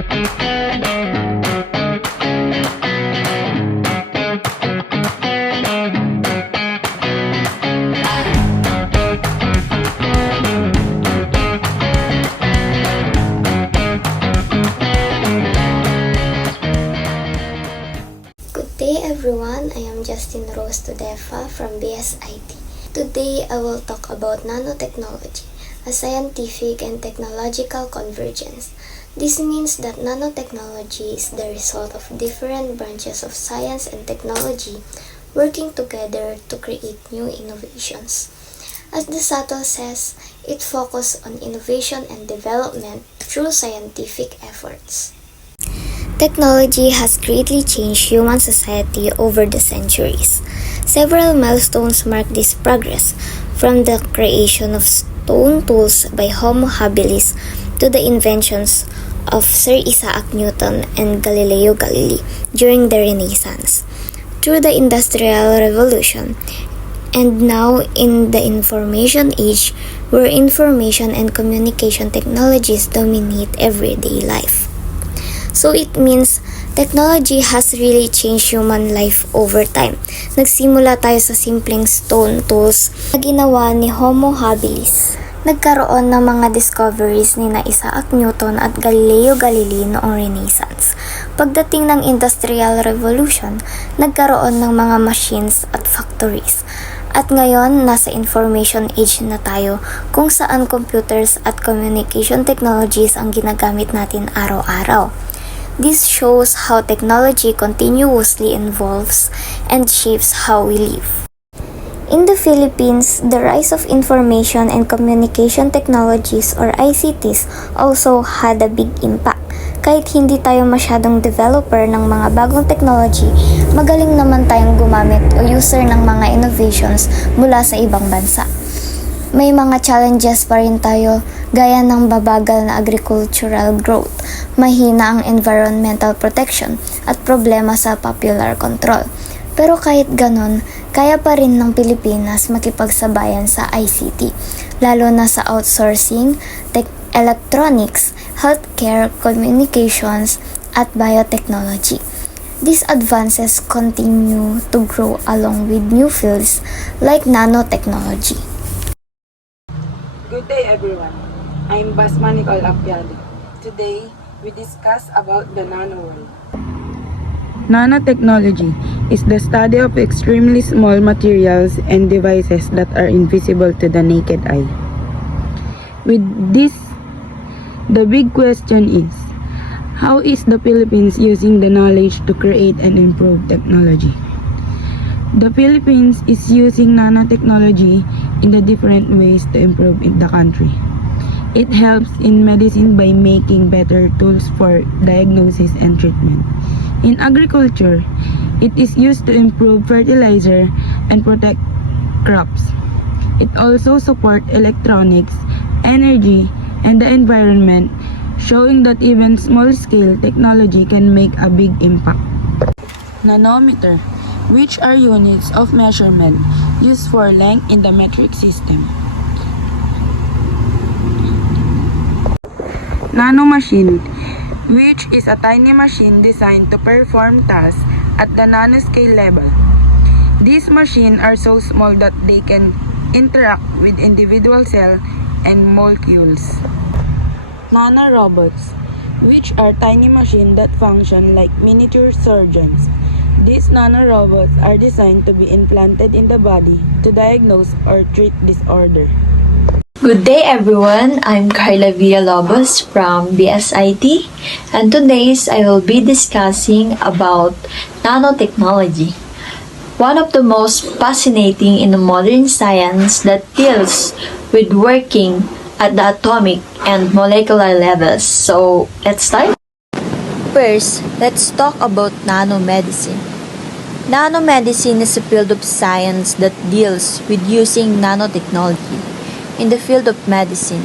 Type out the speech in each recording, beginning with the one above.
Good day everyone, I am Justin Rose Tudefa from BSIT. Today I will talk about nanotechnology, a scientific and technological convergence. This means that nanotechnology is the result of different branches of science and technology working together to create new innovations. As the title says, it focuses on innovation and development through scientific efforts. Technology has greatly changed human society over the centuries. Several milestones mark this progress, from the creation of stone tools by Homo habilis to the inventions of Sir Isaac Newton and Galileo Galilei during the Renaissance, through the Industrial Revolution, and now in the information age where information and communication technologies dominate everyday life. So it means technology has really changed human life over time. Nagsimula tayo sa simpleng stone tools na ginawa ni Homo habilis. Nagkaroon ng mga discoveries ni Isaac Newton at Galileo Galilei noong Renaissance. Pagdating ng Industrial Revolution, nagkaroon ng mga machines at factories. At ngayon, nasa information age na tayo kung saan computers at communication technologies ang ginagamit natin araw-araw. This shows how technology continuously evolves and shapes how we live. In the Philippines, the rise of information and communication technologies or ICTs also had a big impact. Kahit hindi tayo masyadong developer ng mga bagong technology, magaling naman tayong gumamit o user ng mga innovations mula sa ibang bansa. May mga challenges pa rin tayo gaya ng babagal na agricultural growth, mahina ang environmental protection at problema sa popular control. Pero kahit ganon, kaya pa rin ng Pilipinas makipagsabayan sa ICT, lalo na sa outsourcing, electronics, healthcare, communications, at biotechnology. These advances continue to grow along with new fields like nanotechnology. Good day everyone, I'm Basma Nicole Apiali. Today, we discuss about the nano world. Nanotechnology is the study of extremely small materials and devices that are invisible to the naked eye. With this, the big question is, how is the Philippines using the knowledge to create and improve technology? The Philippines is using nanotechnology in the different ways to improve in the country. It helps in medicine by making better tools for diagnosis and treatment. In agriculture, it is used to improve fertilizer and protect crops. It also supports electronics, energy, and the environment, showing that even small-scale technology can make a big impact. Nanometer, which are units of measurement used for length in the metric system. Nanomachine, which is a tiny machine designed to perform tasks at the nanoscale level. These machines are so small that they can interact with individual cells and molecules. Nanorobots, which are tiny machines that function like miniature surgeons. These nanorobots are designed to be implanted in the body to diagnose or treat disorder. Good day everyone, I'm Carla Villalobos from BSIT, and today I will be discussing about nanotechnology, one of the most fascinating in the modern science that deals with working at the atomic and molecular levels. So let's start. First, let's talk about nanomedicine. Nanomedicine is a field of science that deals with using nanotechnology in the field of medicine.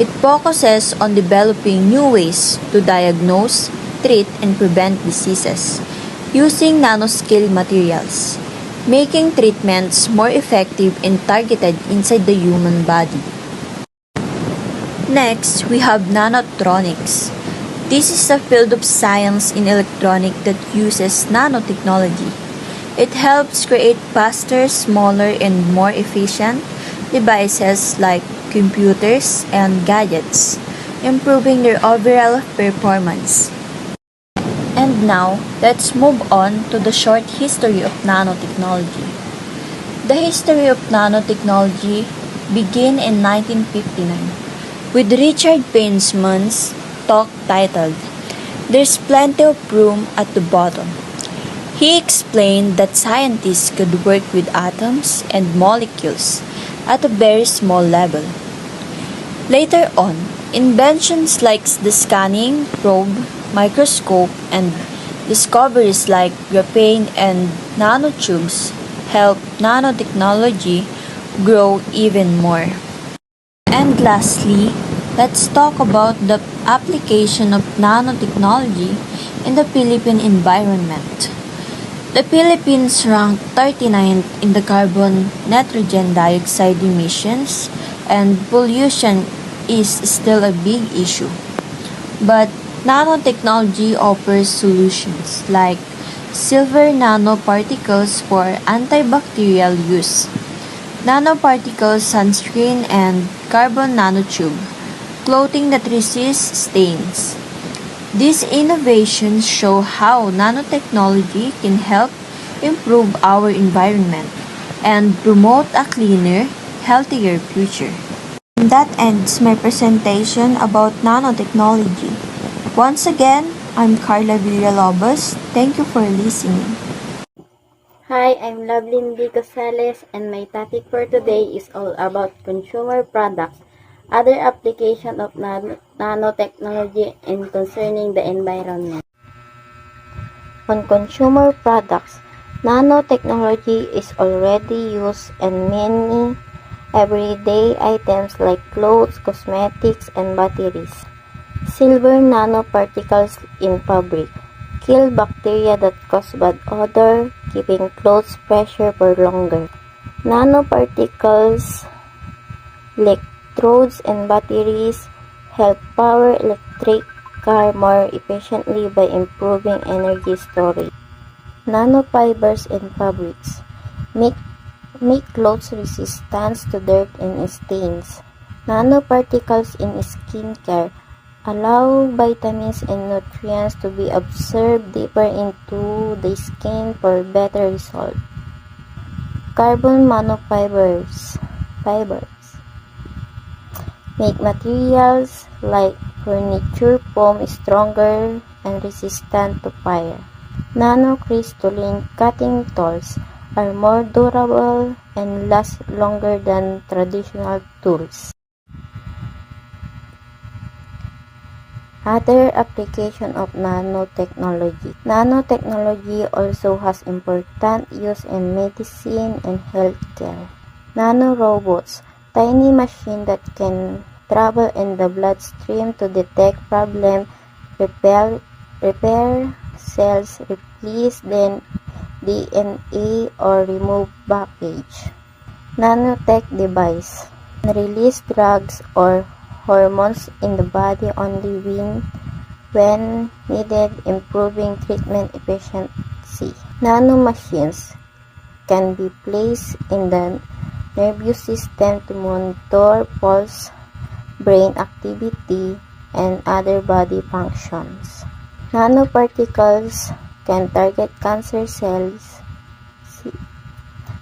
It focuses on developing new ways to diagnose, treat, and prevent diseases using nanoscale materials, making treatments more effective and targeted inside the human body. Next, we have nanotronics. This is a field of science in electronics that uses nanotechnology. It helps create faster, smaller, and more efficient devices like computers and gadgets, improving their overall performance. And now, let's move on to the short history of nanotechnology. The history of nanotechnology began in 1959 with Richard Feynman's talk titled, "There's Plenty of Room at the Bottom." He explained that scientists could work with atoms and molecules at a very small level. Later on, inventions like the scanning probe, microscope, and discoveries like graphene and nanotubes helped nanotechnology grow even more. And lastly, let's talk about the application of nanotechnology in the Philippine environment. The Philippines ranked 39th in the carbon nitrogen dioxide emissions, and pollution is still a big issue. But nanotechnology offers solutions like silver nanoparticles for antibacterial use, nanoparticle sunscreen, and carbon nanotube clothing that resists stains. These innovations show how nanotechnology can help improve our environment and promote a cleaner, healthier future. And that ends my presentation about nanotechnology. Once again, I'm Carla Villalobos. Thank you for listening. Hi, I'm Lovelyn D. Gonzalez, and my topic for today is all about consumer products, other application of nanotechnology, and concerning the environment. On consumer products, nanotechnology is already used in many everyday items like clothes, cosmetics, and batteries. Silver nanoparticles in fabric kill bacteria that cause bad odor, keeping clothes fresher for longer. Nanoparticles, electrodes, and batteries help power electric car more efficiently by improving energy storage. Nanofibers in fabrics make clothes resistant to dirt and stains. Nanoparticles in skincare allow vitamins and nutrients to be absorbed deeper into the skin for better result. Carbon nanofibers make materials like furniture foam stronger and resistant to fire. Nanocrystalline cutting tools are more durable and last longer than traditional tools. Other application of nanotechnology. Nanotechnology also has important use in medicine and healthcare. Nanorobots, tiny machines that can travel in the bloodstream to detect problems, repair cells, replace DNA, or remove blockage. Nanotech device release drugs or hormones in the body only when needed, improving treatment efficiency. Nanomachines can be placed in the nervous system to monitor pulse, brain activity, and other body functions. Nanoparticles can target cancer cells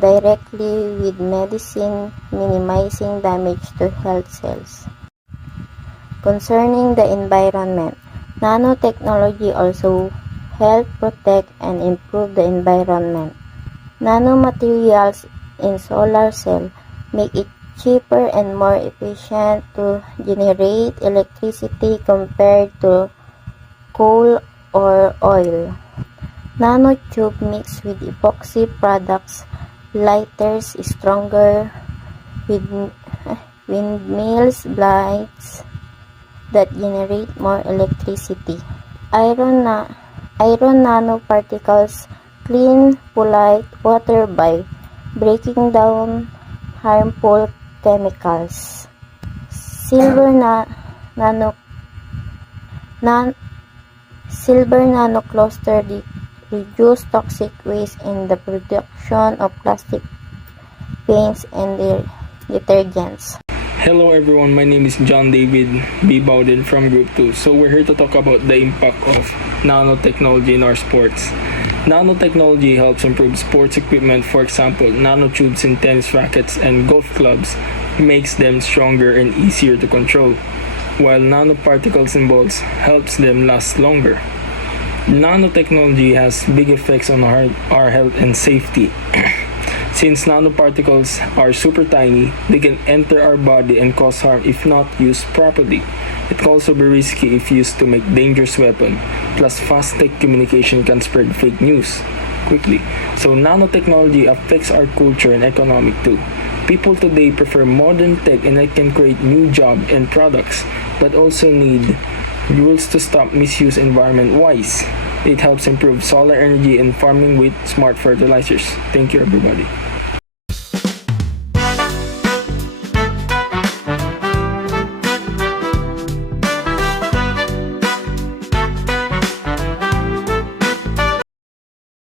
directly with medicine, minimizing damage to health cells. Concerning the environment, nanotechnology also help protect and improve the environment. Nanomaterials in solar cell make it cheaper and more efficient to generate electricity compared to coal or oil. Nanotube mixed with epoxy products, lighters, stronger with windmills, blades that generate more electricity. Iron nanoparticles clean polluted water by breaking down harmful chemicals. Silver Silver nanocluster reduce toxic waste in the production of plastic paints and detergents. Hello everyone, my name is John David B. Bowden from Group 2. So we're here to talk about the impact of nanotechnology in our sports. Nanotechnology helps improve sports equipment. For example, nanotubes in tennis rackets and golf clubs makes them stronger and easier to control, while nanoparticles in balls helps them last longer. Nanotechnology has big effects on our health and safety. Since nanoparticles are super tiny, they can enter our body and cause harm if not used properly. It can also be risky if used to make dangerous weapons. Plus, fast-tech communication can spread fake news quickly. So nanotechnology affects our culture and economic too. People today prefer modern tech and it can create new jobs and products, but also need rules to stop misuse environment-wise. It helps improve solar energy and farming with smart fertilizers. Thank you everybody.